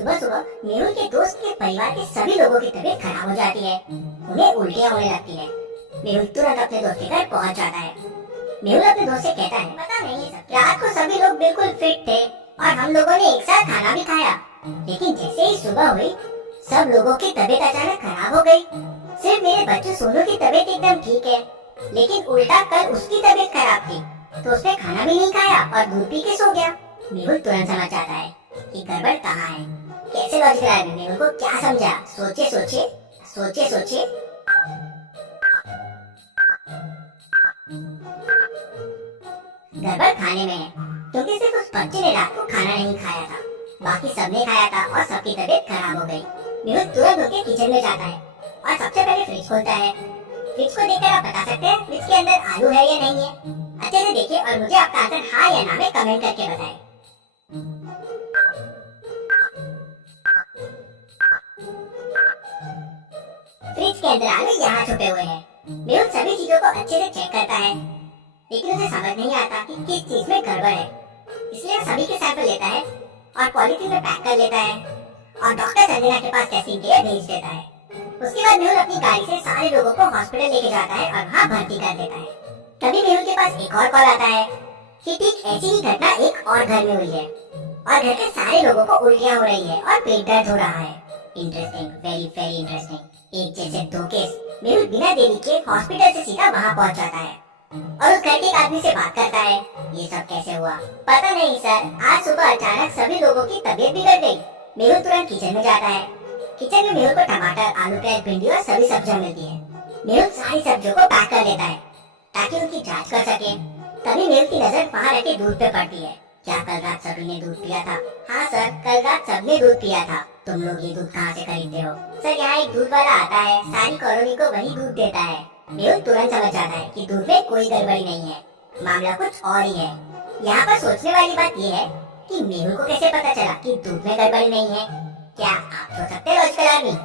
सुबह सुबह मेहुल के दोस्त के परिवार के सभी लोगों की तबीयत खराब हो जाती है। उन्हें उल्टियां होने लगती है। मेहुल तुरंत अपने दोस्त के घर पहुंच जाता है। मेहुल अपने दोस्त से कहता है, पता नहीं है सब, रात को सभी लोग बिल्कुल फिट थे और हम लोगों ने एक साथ खाना भी खाया, लेकिन जैसे ही सुबह हुई सब लोगों की तबीयत अचानक खराब हो गई। सिर्फ मेरे बच्चे सोनू की तबीयत एकदम ठीक है, लेकिन उल्टा कल उसकी तबीयत खराब थी तो उसने खाना भी नहीं खाया और दूध पी के सो गया। मेहुल तुरंत समझ जाता है कि गड़बड़ कहाँ है। कैसे लॉजिक लगाया? मेहुल को क्या समझा? सोचे सोचे सोचे सोचे गड़बड़ खाने में है, क्योंकि सिर्फ उस बच्चे ने रात को खाना नहीं खाया था, बाकी सबने खाया था और सबकी तबीयत खराब हो गई। मेहुल तुरंत उनके किचन में जाता है और सबसे पहले फ्रिज खोलता है। फ्रिज को देखकर आप बता सकते हैं फ्रिज के अंदर आलू है या नहीं है? अच्छे से देखिए और मुझे आपका आंसर हाँ या ना में कमेंट करके बताएं। फ्रिज के अंदर आलू यहाँ छुपे हुए हैं। मेहुल सभी चीजों को अच्छे से चेक करता है, लेकिन उसे समझ नहीं आता कि किस चीज में गड़बड़ है। इसलिए वो सभी के सैंपल लेता है और पॉलीथीन में पैक कर लेता है और डॉक्टर संजना के पास टेस्टिंग के लिए भेज देता है। उसके बाद मेहुल अपनी गाड़ी से सारे लोगों को हॉस्पिटल लेके जाता है और वहाँ भर्ती कर देता है। तभी मेहुल के पास एक और कॉल आता है कि ठीक ऐसी ही घटना एक और घर में हुई है और घर के सारे लोगों को उल्टियाँ हो रही है और पेट दर्द हो रहा है। Interesting, very very interesting. एक जैसे दो केस। मेहुल बिना देरी के हॉस्पिटल से सीधा वहाँ पहुँच जाता है और उस घर के एक आदमी से बात करता है। ये सब कैसे हुआ? पता नहीं सर, आज सुबह अचानक सभी लोगों की तबीयत बिगड़ गई। मेहुल तुरंत किचन में जाता है। किचन में मेहुल को टमाटर, आलू, प्याज, भिंडी और सभी सब्जियां मिलती है। मेहुल सारी सब्जियों को पैक कर लेता है ताकि उनकी जांच कर सके। तभी मेहुल की नजर वहाँ रखे दूध पे पड़ती है। क्या कल रात सभी ने दूध पिया था? हाँ सर, कल रात सबने दूध पिया था। तुम लोग ये दूध कहाँ से खरीदते हो? सर, यहाँ एक दूध वाला आता है, सारी कॉलोनी को वही दूध देता है। मेहुल तुरंत समझ जाता है कि दूध में कोई गड़बड़ी नहीं है, मामला कुछ और ही है। यहाँ पर सोचने वाली बात यह है कि मेहुल को कैसे पता चला कि दूध में गड़बड़ी नहीं है? क्या आप सोच सकते हैं लॉजिकल आदमी?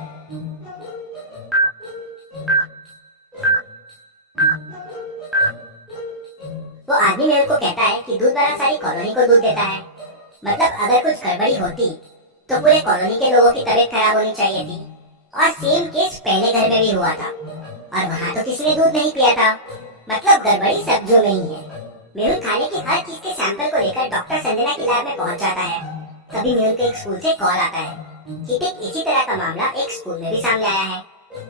वो आदमी मेहुल को कहता है कि दूध वाला सारी कॉलोनी को दूध देता है, मतलब अगर कुछ गड़बड़ी होती तो पूरे कॉलोनी के लोगों की तबीयत खराब होनी चाहिए थी। और सेम केस पहले घर में भी हुआ था और वहाँ तो किसी ने दूध नहीं पिया था, मतलब गड़बड़ी सब्जियों में ही है। मेहुल खाने की हर चीज के सैंपल को लेकर डॉक्टर संजना की लैब में पहुंच जाता है। तभी मेहुल को एक स्कूल से कॉल आता है कि ठीक इसी तरह का मामला एक स्कूल में भी सामने आया है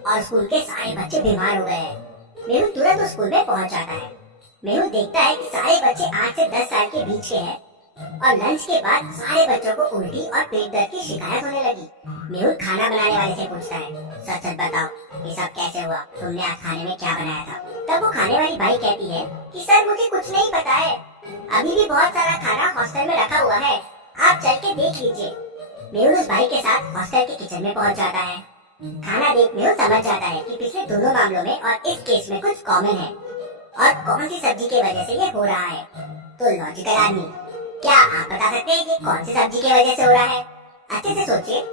और स्कूल के सारे बच्चे बीमार हो गए हैं। मेहुल तुरंत उस स्कूल में पहुंच जाता है। मेहुल देखता है कि सारे बच्चे 8 से 10 साल के बीच के हैं और लंच के बाद सारे बच्चों को उल्टी और पेट दर्द की शिकायत होने लगी। मेहुल खाना बनाने वाले से पूछता है, सच सच बताओ ये सब कैसे हुआ? तुमने आज खाने में क्या बनाया था? तब वो खाने वाली भाई कहती है कि सर मुझे कुछ नहीं पता है, अभी भी बहुत सारा खाना हॉस्टल में रखा हुआ है, आप चल के देख लीजिए। मेहुल उस भाई के साथ हॉस्टल के किचन में पहुंच जाता है। खाना देख मेहुल समझ जाता है कि पिछले दोनों मामलों में और इस केस में कुछ कॉमन है और कौन सी सब्जी की वजह से ये हो रहा है। तो लॉजिकल आदमी, क्या आप बता सकते हैं कि कौन सी सब्जी की वजह से हो रहा है? अच्छे से सोचिए।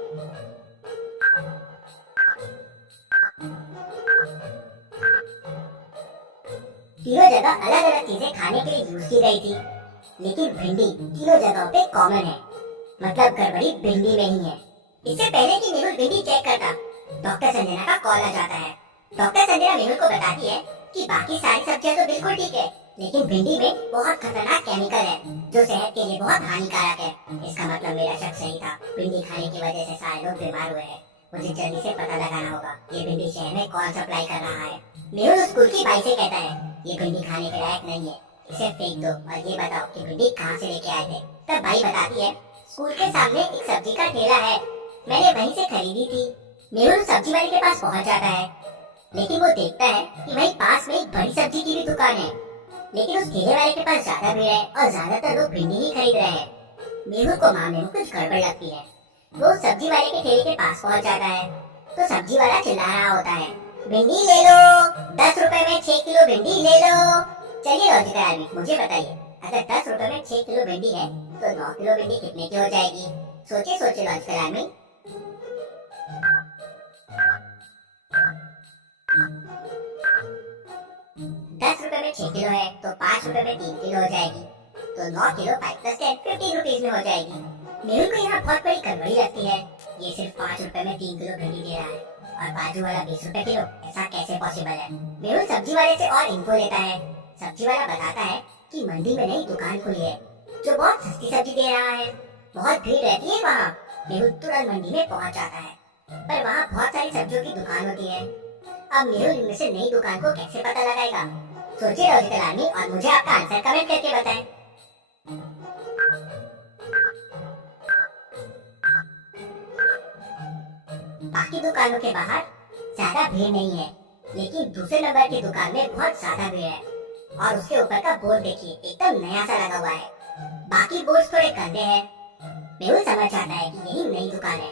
तीनों जगह अलग अलग चीजें खाने के लिए यूज की गई थी, लेकिन भिंडी तीनों जगहों पे कॉमन है, मतलब गड़बड़ी भिंडी में ही है। इससे पहले कि मेहुल भिंडी चेक करता, डॉक्टर संजना का कॉल आ जाता है। डॉक्टर संजना मेहुल को बताती है कि बाकी सारी सब्जियां तो बिल्कुल ठीक है, लेकिन भिंडी में बहुत खतरनाक केमिकल है जो सेहत के लिए बहुत हानिकारक है। इसका मतलब मेरा शक सही था, भिंडी खाने की वजह से सारे लोग बीमार हुए हैं। मुझे जल्दी से पता लगाना होगा ये भिंडी शहर में कौन सप्लाई कर रहा है। मेहुल स्कूल की बाई से कहता है, ये भिंडी खाने के लायक नहीं है, इसे फेंक दो और ये बताओ कि भिंडी कहाँ से लेके आए थे। तब बाई बताती है, स्कूल के सामने एक सब्जी का ठेला है, मैंने वहीं से खरीदी थी। मेहुल सब्जी वाले के पास पहुँच जाता है, लेकिन वो देखता है कि वहीं पास में एक बड़ी सब्जी की भी दुकान है, लेकिन उस ठेले वाले के पास ज्यादा भीड़ है और ज्यादातर लोग भिंडी ही खरीद रहे हैं। मेहुल को मामले में कुछ गड़बड़ लगती है। वो सब्जी वाले के ठेले के पास पहुंच जाता है तो सब्जी वाला चिल्ला रहा होता है, भिंडी ले लो, 10 रुपए में 6 किलो भिंडी ले लो। चलिए लॉजिकल आदमी, मुझे बताइए, अगर 10 रुपए में 6 किलो भिंडी है तो 9 किलो भिंडी कितने की हो जाएगी? सोचिए सोचिए लॉजिकल आदमी। 10 रुपए में 6 किलो है तो 5 रुपए में 3 किलो हो जाएगी, तो 9 किलो 5 + 10 15 रुपीज में हो जाएगी। मेहुल को यहाँ बहुत बड़ी गड़बड़ी लगती है। ये सिर्फ 5 रुपए में 3 किलो भिंडी दे रहा है और बाजू वाला 20 रुपए किलो। ऐसा कैसे पॉसिबल है? मेहुल सब्जी वाले से और इनको लेता है। सब्जी वाला बताता है कि मंडी में नई दुकान खुली है जो बहुत सस्ती सब्जी दे रहा है। बहुत भीड़ रहती है वहाँ। मेहुल तुरंत मंडी में पहुँच जाता है, पर वहाँ बहुत सारी सब्जियों की दुकान होती है। अब मेहुल इनमें से नई दुकान को कैसे पता लगाएगा? सोचिए लॉजिकल आर्मी और मुझे आपका आंसर कमेंट करके बताएं। बाकी दुकानों के बाहर ज्यादा भीड़ नहीं है, लेकिन दूसरे नंबर की दुकान में बहुत ज्यादा भीड़ है। और उसके ऊपर का बोर्ड देखिए, एकदम नया सा लगा हुआ है। बाकी बोर्ड थोड़े गंदे हैं। मेहुल समझ जाता है कि यही नई दुकान है।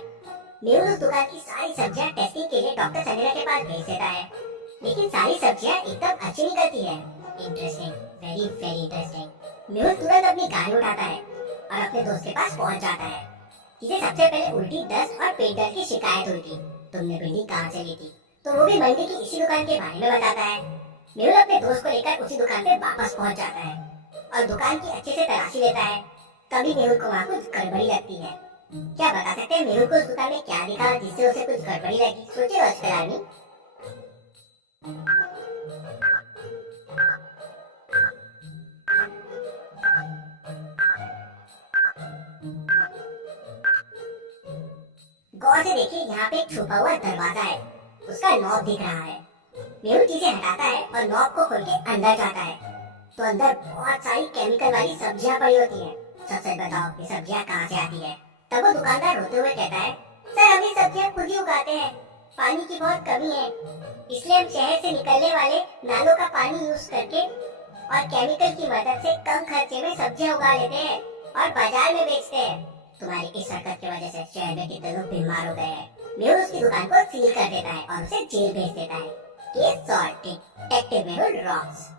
मेहुल उस दुकान की सारी सब्जियां टेस्टिंग के लिए डॉक्टर संजना के पास भेज देता है, लेकिन सारी सब्जियां एकदम अच्छी निकलती है। Interesting, very very interesting. Mehul तुरंत अपनी गाड़ी उठाता है और अपने दोस्त के पास पहुंच जाता है, जिसे सबसे पहले उल्टी, दस्त और पेट दर्द की शिकायत हुई थी। तुमने भिंडी कहाँ से ली थी? तो वो भी मंडी की इसी दुकान के बारे में बताता है। मेहुल अपने दोस्त को लेकर उसी दुकान पे वापस पहुंच जाता है और दुकान की अच्छे से तलाशी लेता है। तभी मेहुल को वहाँ कुछ गड़बड़ी लगती है। क्या बता सकते हैं मेहुल को उस दुकान में क्या दिखा जिससे उसे कुछ गड़बड़ी लगी? सोचिए लॉजिकल आर्मी। गौर से देखिए, यहाँ पे एक छुपा हुआ दरवाजा है, उसका नॉब दिख रहा है। मेहुल चीजें हटाता है और नॉब को खोल के अंदर जाता है, तो अंदर बहुत सारी केमिकल वाली सब्जियां पड़ी होती हैं। सच सच बताओ, ये सब्जियां कहाँ से आती है? तब वो दुकानदार रोते हुए कहता है, सर हम ये सब्जियां खुद ही उगाते हैं, पानी की बहुत कमी है, इसलिए हम शहर से निकलने वाले नालों का पानी यूज करके और केमिकल की मदद से कम खर्चे में सब्जियां उगा लेते हैं और बाजार में बेचते हैं। तुम्हारी इस हरकत की वजह से शहर में कितने लोग बीमार हो गए हैं। मेहुल उसकी दुकान को सील कर देता है और उसे जेल भेज देता है। Case solve, detective Mehul rocks.